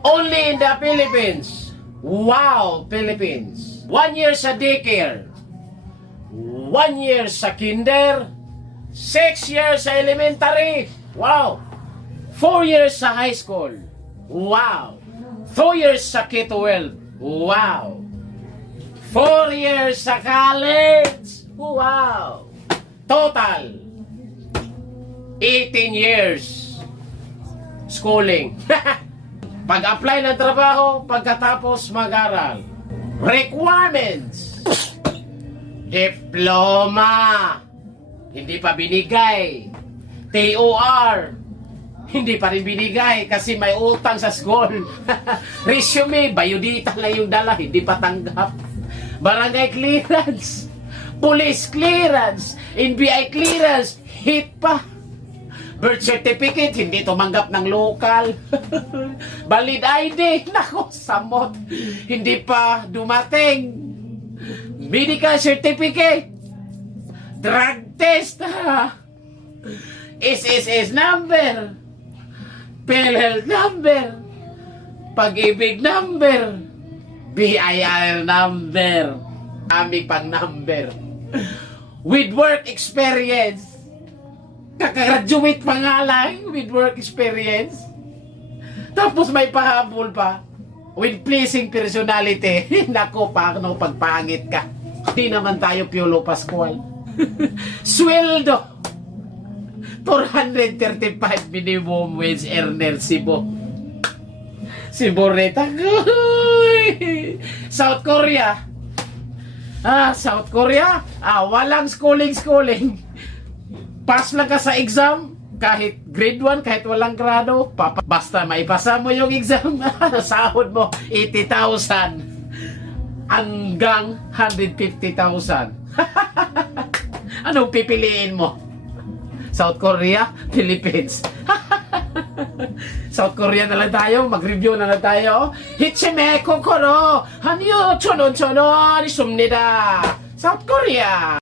Only in the Philippines. Wow, Philippines. 1 year sa daycare. 1 year sa kinder. 6 years sa elementary. Wow. 4 years sa high school. Wow. 2 years sa K-12. Wow. 4 years sa college. Wow. Total 18 years schooling. Pag-apply ng trabaho, pagkatapos mag-aral. Requirements. Diploma. Hindi pa binigay. TOR. Hindi pa rin binigay kasi may utang sa school. Resume, biodata lang yung dala, hindi pa tanggap. Barangay clearance. Police clearance. NBI clearance. Hit pa. Birth certificate, hindi tumanggap ng local. Valid ID, nako, samot. Hindi pa dumating. Medical certificate. Drug test. SSS number. PhilHealth number. Pag-ibig number. BIR number. Aming pang number. With work experience. Kakagraduate pa nga lang with work experience. Tapos may pahabol pa. With pleasing personality. Nako, paano pagpangit ka? Di naman tayo Piolo Pascual. Sweldo. 435 minimum wage earner Cebu. Cebu reta. South Korea. South Korea. Walang schooling. Pass lang ka sa exam. Kahit grade 1, kahit walang grado. Basta maipasa mo yung exam. Sahod mo 80,000 hanggang 150,000. Anong pipiliin mo? South Korea, Philippines. South Korea na lang tayo, mag-review na lang tayo. Hichime kokoro, hanyo chonon chonon, sumnida. South Korea.